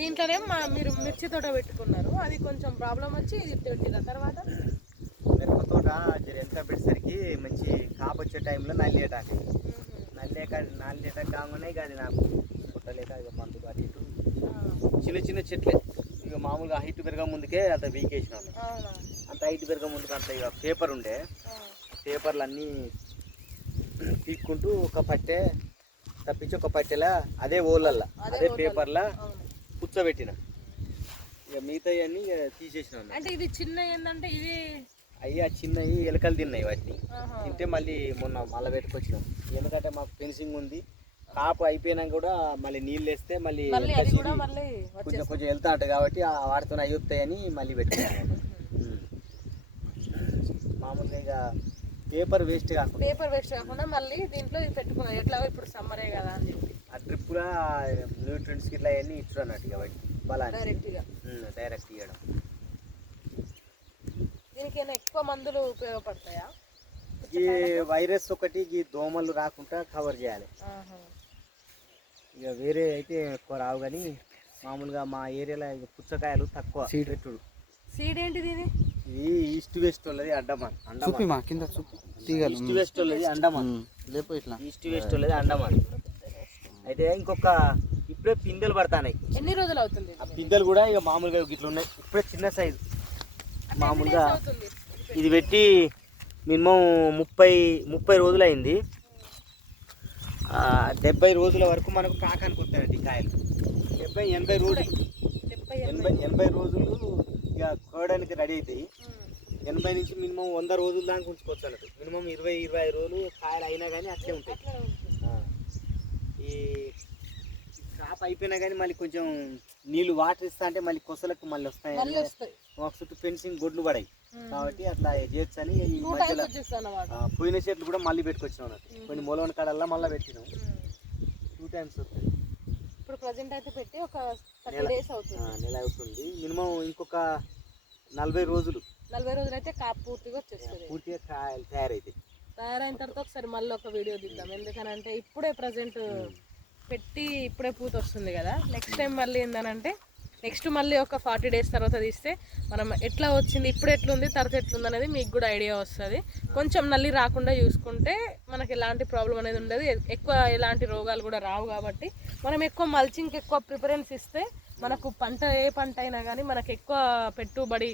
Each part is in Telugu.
దీంట్లోనే మా- మీరు మిర్చి తోట పెట్టుకున్నారు. అది కొంచెం ప్రాబ్లం వచ్చి ఇది పెట్టిన తర్వాత మిరప తోట ఎంత పెట్టేసరికి మంచి కాపు వచ్చే టైంలో నల్లి అటాక్ నల్లేక నల్లి అటాక్ కాగానే ఇక అది నాకు పుట్టలేక ఇక మందు అటు ఇటు. చిన్న చిన్న చెట్లే. ఇక మామూలుగా హైట్ పెరగ ముందుకే అంత వీక్ వేసినాను అవునా? అంత హైట్ పెరగ ముందుకు అంత ఇక పేపర్ ఉండే. పేపర్లు అన్నీ పీక్కుంటూ ఒక పట్టె తప్పించి ఒక పట్టెలా అదే ఓళ్ళల్లా అదే. పేపర్లా కూర్చోబెట్టిన. ఇక మిగతా అన్నీ తీసేసినాను అంటే ఇది చిన్న ఏంటంటే ఇది అయ్యి ఆ చిన్నవి ఎలకలు తిన్నాయి వాటిని. తింటే మళ్ళీ మొన్న మళ్ళీ పెట్టుకొచ్చినాం. ఎందుకంటే మాకు ఫెన్సింగ్ ఉంది. కాపు అయిపోయినాక కూడా మళ్ళీ నీళ్ళు వేస్తే మళ్ళీ కొంచెం కొంచెం వెళ్తా ఉంటుంది కాబట్టి ఆ వాటితో అవి వస్తాయని మళ్ళీ పెట్టుకున్నాం. మామూలుగా ఇక పేపర్ వేస్ట్ కాకుండా. పేపర్ వేస్ట్ కాకుండా మళ్ళీ దీంట్లో ఇది పెట్టుకున్నారు ఎట్లా ఇప్పుడు సమ్మరే కదా అని చెప్పి. ఆ డ్రిప్గా న్యూట్రియన్స్ ఇట్లా అవన్నీ ఇచ్చు అన్నట్టు కాబట్టి బలాన్ని డైరెక్ట్ ఇవ్వడం దీనికి ఏమైనా ఎక్కువ మందులు ఉపయోగపడతాయా? ఈ వైరస్ ఒకటి ఈ దోమలు రాకుండా కవర్ చేయాలి. ఆహా. ఇక వేరే అయితే ఎక్కువ రావు కానీ మామూలుగా మా ఏరియాలో ఇక పుచ్చకాయలు తక్కువ పెట్టుడు. సీడ్ ఏంటి దీని? ఇది ఈస్ట్ వెస్ట్ వాళ్ళది అండమాన్ చూపి అండమాన్. మా కింద ఈస్ట్ వెస్ట్ వాళ్ళది అండమాన్. లేపో ఇట్లా. ఈస్ట్ వెస్ట్ వాళ్ళది అండమాన్. అయితే ఇంకొక ఇప్పుడే పిందెలు పడతాయి ఎన్ని రోజులు అవుతుంది? ఆ పిందెలు కూడా ఇక మామూలుగా ఇట్లా ఉన్నాయి. ఇప్పుడే చిన్న సైజు. మామూలుగా ఇది పెట్టి మినిమం ముప్పై ముప్పై రోజులు అయింది డెబ్బై రోజుల వరకు మనకు కాకానికి వస్తాయండి కాయలు. డెబ్బై ఎనభై రోజులు. ఎనభై. ఎనభై రోజులు ఇక కోయడానికి రెడీ అవుతాయి. ఎనభై నుంచి మినిమం వంద రోజుల దాకా ఉంచుకోవచ్చు అన్నట్టు. మినిమం ఇరవై ఇరవై ఐదు రోజులు కాయలు అయినా కానీ అట్లే ఉంటాయి. ఈ క్రాప్ అయిపోయినా కానీ మళ్ళీ కొంచెం నీళ్ళు వాటర్ ఇస్తా అంటే మళ్ళీ కొసలకు మళ్ళీ వస్తాయి. వస్తాయి. మాకు చుట్టూ ఫెన్సింగ్ గొడ్లు పడాయి. కాబట్టి అట్లా చేయొచ్చు అని ఈ మధ్యలో పోయిన చెట్లు కూడా మళ్ళీ పెట్టుకొచ్చినాం అన్నట్టు. కొన్ని మొలవని కాడల్లా మళ్ళీ పెట్టినాం. టూ టైమ్స్ వస్తుంది ఇప్పుడు ప్రజెంట్ అయితే పెట్టి ఒక. డేస్ అవుతుంది. నెల అవుతుంది. మినిమం ఇంకొక నలభై రోజులు. నలభై రోజులు అయితే కాపు పూర్తిగా వచ్చేస్తుంది. పూర్తిగా కాయలు తయారైతాయి. తయారైన తర్వాత ఒకసారి మళ్ళీ ఒక వీడియో తీద్దాం. ఎందుకనంటే ఇప్పుడే ప్రజెంట్ పెట్టి ఇప్పుడే పూత వస్తుంది కదా. నెక్స్ట్ టైం మళ్ళీ ఏందనంటే నెక్స్ట్ మళ్ళీ ఒక ఫార్టీ డేస్ తర్వాత తీస్తే మనం ఎట్లా వచ్చింది ఇప్పుడు ఎట్లుంది తర్వాత ఎట్లుంది అనేది మీకు కూడా ఐడియా వస్తుంది. కొంచెం నల్లి రాకుండా చూసుకుంటే మనకి ఎలాంటి ప్రాబ్లం అనేది ఉండదు. ఎక్కువ ఎలాంటి రోగాలు కూడా రావు కాబట్టి మనం ఎక్కువ మల్చింగ్కి ఎక్కువ ప్రిఫరెన్స్ ఇస్తే మనకు పంట ఏ పంట అయినా కానీ మనకు ఎక్కువ పెట్టుబడి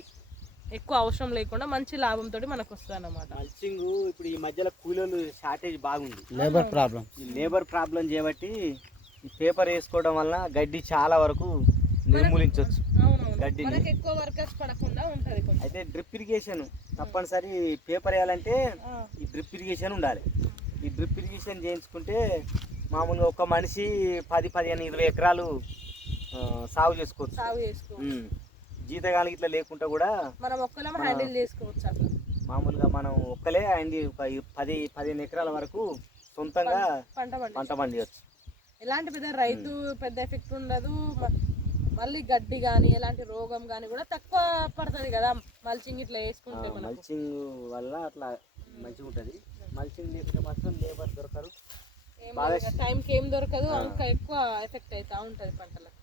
ఎక్కువ అవసరం లేకుండా మంచి లాభంతో మనకు వస్తుంది అన్నమాట మల్చింగ్ ఇప్పుడు ఈ మధ్యలో కూలీలు షార్టేజ్ బాగుంది. Labour problem. ఈ లేబర్ ప్రాబ్లం చేయబట్టి ఈ పేపర్ వేసుకోవడం వల్ల గడ్డి చాలా వరకు నిర్మూలించవచ్చు. మనకి ఎక్కువ వర్కర్స్ పడకుండా ఉంటది అయితే డ్రిప్ ఇరిగేషన్ తప్పనిసరి పేపర్ వేయాలంటే ఈ డ్రిప్ ఇరిగేషన్ ఉండాలి. ఈ డ్రిప్ ఇరిగేషన్ చేయించుకుంటే మామూలుగా ఒక మనిషి పది పదిహేను ఇరవై ఎకరాలు సాగు చేసుకోవచ్చు. సాగు చేసుకో ఉమ్. జీతగాలకి ఇట్లా లేకుండా కూడా మనం ఒక్కలం హ్యాండిల్ చేసుకోవచ్చు అట్లా. మామూలుగా మనం ఒక్కలే అండి ఒక పది పదిహేను ఎకరాల వరకు సొంతంగా పంట పండి పంట పండియచ్చు ఎలాంటి పెద్ద రైతు పెద్ద ఎఫెక్ట్ ఉండదు. మళ్ళీ గడ్డి కానీ ఎలాంటి రోగం కానీ కూడా తక్కువ పడుతుంది కదా. మల్చింగ్ ఇట్లా వేసుకుంటే మల్చింగ్ వల్ల అట్లా మంచిగా ఉంటుంది. మల్చింగ్ లేకపోతే మాత్రం లేబర్ దొరకరు. టైంకి ఏం దొరకదు. ఇంకా ఎక్కువ ఎఫెక్ట్ అవుతా ఉంటది పంటలకు.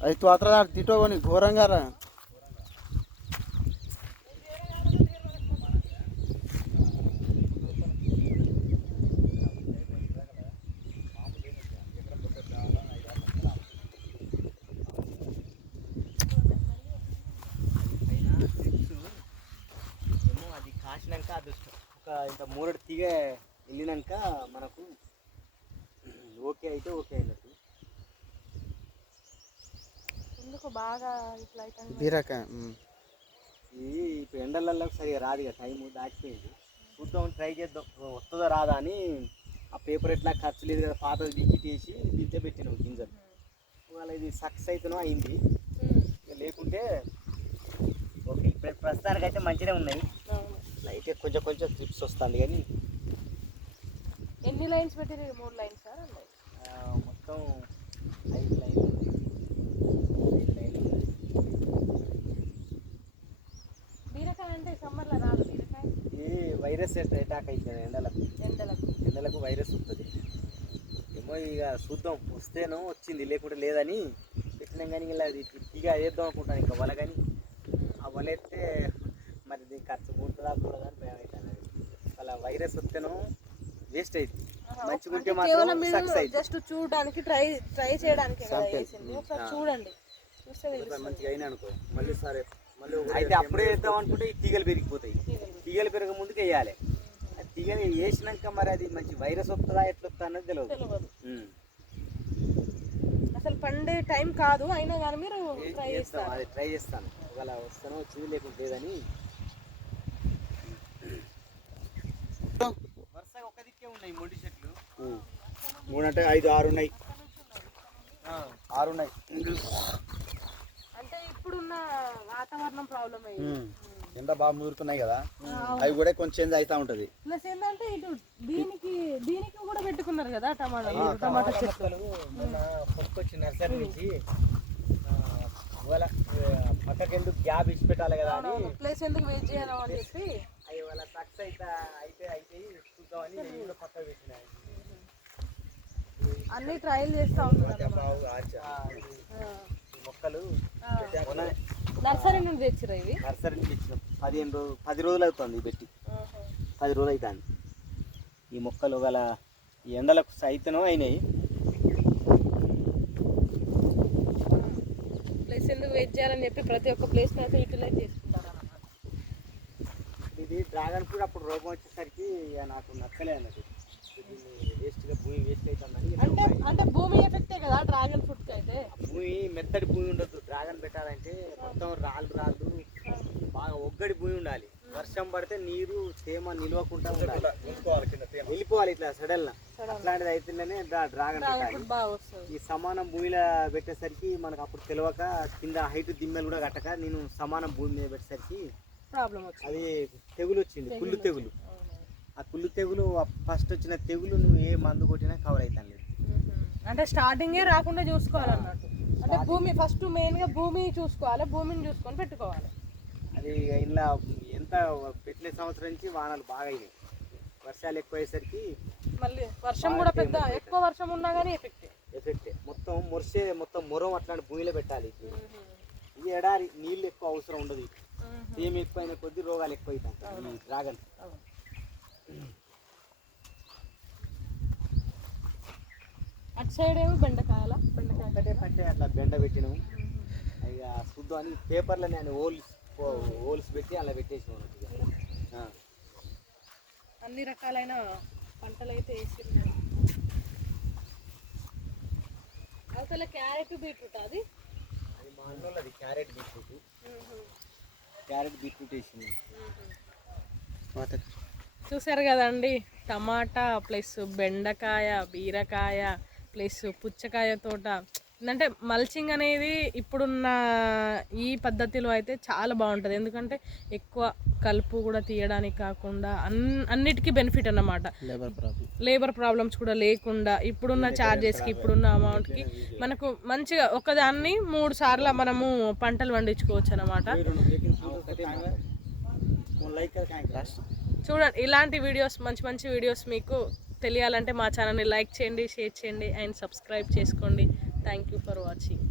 అది తు అത്ര తిట్టో కొని ఘోరంగా రా. పైన strips ఏమో అది కాసినాక అదృష్టం. ఒక ఇంత మూరడు తీగ వెళ్ళినాక మనకు ఓకే అయితే ఓకే అయినట్టు. ఎందుకు బాగా ఇట్లా అయితే బీరకాయ. ఇది ఇప్పుడు ఎండలలో సరిగా రాదు ఇక టైం దాటిపోయింది. చూద్దాం ట్రై చేద్దాం. వస్తుందా రాదా అని ఆ పేపర్ ఎట్లా ఖర్చు లేదు కదా పాతది దిక్కి తీసి దించే పెట్టినాం గింజలు. ఇవాళ ఇది సక్సెస్ అయితేనో అయింది. లేకుంటే ఓకే ఇప్పుడు ప్రస్తుతానికి అయితే మంచిగా ఉన్నాయి అయితే కొంచెం కొంచెం ట్రిప్స్ వస్తుంది కానీ ఎన్ని లైన్స్ పెట్టిరు మూడు లైన్స్ మొత్తం వైరస్ అటాక్ అవుతుంది ఎండలకు? ఎండలకు. ఎండలకు వైరస్ వస్తుంది. ఏమో ఇక చూద్దాం. వస్తేనో వచ్చింది లేకుంటే లేదని పెట్టినాం కానీ ఇలా అది ఇక వేద్దాం అనుకుంటాను ఇంకా వల కానీ ఆ వల ఎత్తే మరి దీనికి ఖర్చు ఉంటుందా కూడదా అని భయం అవుతుంది అలా వైరస్ వస్తేనో వేస్ట్ అవుతుంది మంచిగా ఉంటే మాత్రం సక్సెస్ అవుతుంది జస్ట్ చూడడానికి ట్రై ట్రై చేయడానికి. చూడండి. మంచిగా అయినా అనుకో మళ్ళీ సరే మళ్ళీ అయితే అప్పుడే వేద్దాం అనుకుంటే ఈ తీగలు పెరిగిపోతాయి. తీగలు పెరగ ముందుకు వేయాలి తీగలు వేసినాక మరి అది మంచి వైరస్ వస్తుందా ఎట్లా వస్తుందా అన్నది తెలియదు. అసలు పండే టైం కాదు అయినా కానీ మీరు ట్రై చేస్తాం చేస్తారు? అది ట్రై చేస్తాను. ఒకవేళ వస్తానో వచ్చింది లేకుంటే లేదని. వరుసగా ఒక దిక్కే ఉన్నాయి మొండి చెట్లు. మూడు అంటే ఐదు ఆరు ఉన్నాయి. ఆరు ఉన్నాయి. అంటే ఇప్పుడున్న వాతావరణం ప్రాబ్లం అయ్యింది. ఎండ బాగా ముదురుతున్నాయి కదా అవి కూడా కొంచెం చేంజ్ అవుతా ఉంటది. ప్లస్ ఏంటంటే ఇటు దీనికి దీనికి కూడా పెట్టుకున్నారు కదా టమాటా టమాటా చెట్లు. పట్టుకొచ్చి నర్సరీ నుంచి పక్కకి ఎందుకు గ్యాప్ ఇచ్చి పెట్టాలి కదా అని ప్లేస్ ఎందుకు వేస్ట్ చేయను అని చెప్పి అవి వాళ్ళ సక్సెస్ అయితే అయితే అయితే చూద్దామని నేను కూడా పక్కకు పెట్టిన. అన్ని ట్రయల్ చేస్తా ఈ మొక్కలు నర్సరీ నుండి తెచ్చిరా ఇవి? నర్సరీ నుంచి ఇచ్చిన పదిహేను రోజులు పది రోజులు అవుతుంది పెట్టి. పది రోజులు అవుతుంది ఈ మొక్కలు గల ఎండలకు సైతనో అయినాయి. ప్లేస్ ఎందుకు వేస్ట్ చేయాలని చెప్పి ప్రతి ఒక్క ప్లేస్ అయితే యూటిలైజ్ చేసుకుంటారు? ఇది డ్రాగన్ ఫ్రూట్ అప్పుడు రోగం వచ్చేసరికి నాకు నచ్చలే అన్నది వేస్ట్గా భూమి వేస్ట్ అవుతుందని అంటే భూమి ఎఫెక్టే కదా మెత్తడి భూమి ఉండదు డ్రాగన్ పెట్టాలంటే మొత్తం రాళ్ళు రాళ్ళు బాగా ఒగ్గడి భూమి ఉండాలి. వర్షం పడితే నీరు తేమ నిలవకుండా ఉండాలి. వెళ్ళిపోవాలి ఇట్లా సడన్ అట్లాంటిది అయితేనే డ్రా- డ్రాగన్ డ్రాగన్ పెట్టాలి. ఈ సమానం భూమిలో పెట్టేసరికి మనకు అప్పుడు తెలియక కింద హైట్ దిమ్మెలు కూడా కట్టక నేను సమానం భూమి మీద పెట్టేసరికి ప్రాబ్లం అది తెగులు వచ్చింది కుళ్ళు తెగులు. ఆ కుళ్ళు తెగులు ఫస్ట్ వచ్చిన తెగులు నువ్వు ఏ మందు కొట్టినా కవర్ అవుతాను లేదు అంటే స్టార్టింగే రాకుండా చూసుకోవాలి అన్నట్టు అంటే భూమి ఫస్ట్ మెయిన్గా భూమి చూసుకోవాలి భూమిని చూసుకొని పెట్టుకోవాలి. అది ఇలా ఎంత పెట్టిన సంవత్సరం నుంచి వానలు బాగా అయినాయి. వర్షాలు ఎక్కువ అయ్యేసరికి మళ్ళీ వర్షం కూడా పెద్ద ఎక్కువ వర్షం ఉన్నా కానీ ఎఫెక్ట్ ఎఫెక్ట్ మొత్తం మొరిసే మొత్తం మొరం అట్లాంటి భూమిలో పెట్టాలి ఇది ఎడారి నీళ్ళు ఎక్కువ అవసరం ఉండదు. తేమ ఎక్కువైన కొద్ది రోగాలు ఎక్కువ అవుతాయి ఈ డ్రాగన్. అటు సైడ్ ఏమో బెండకాయల? బెండకాయ ఒకటే పట్టే అట్లా బెండ పెట్టినాము. ఇక శుద్ధం అని పేపర్లో నేను హోల్స్ హోల్స్ పెట్టి అలా పెట్టేసినాం అన్నట్టు ఇక. ఆ. అన్ని రకాలైన పంటలు అయితే వేసి అవతల క్యారెట్ బీట్రూట్ అది? అది మా అన్నోళ్ళది క్యారెట్ బీట్రూట్. క్యారెట్ బీట్రూట్ వేసింది. చూసారు కదండి? టమాటా ప్లస్ బెండకాయ బీరకాయ ప్లస్ పుచ్చకాయ తోట. అంటే మల్చింగ్ అనేది ఇప్పుడున్న ఈ పద్ధతిలో అయితే చాలా బాగుంటుంది. ఎందుకంటే ఎక్కువ కలుపు కూడా తీయడానికి కాకుండా అన్ అన్నిటికీ బెనిఫిట్ అన్నమాట. లేబర్ ప్రాబ్లం లేబర్ ప్రాబ్లమ్స్ కూడా లేకుండా ఇప్పుడున్న ఛార్జెస్కి ఇప్పుడున్న అమౌంట్కి మనకు మంచిగా ఒకదాన్ని మూడు సార్లు మనము పంటలు పండించుకోవచ్చు అనమాట చూడండి ఇలాంటి వీడియోస్ మంచి మంచి వీడియోస్ మీకు తెలియాలంటే మా ఛానల్ని లైక్ చేయండి షేర్ చేయండి అండ్ సబ్స్క్రైబ్ చేసుకోండి. Thank you for watching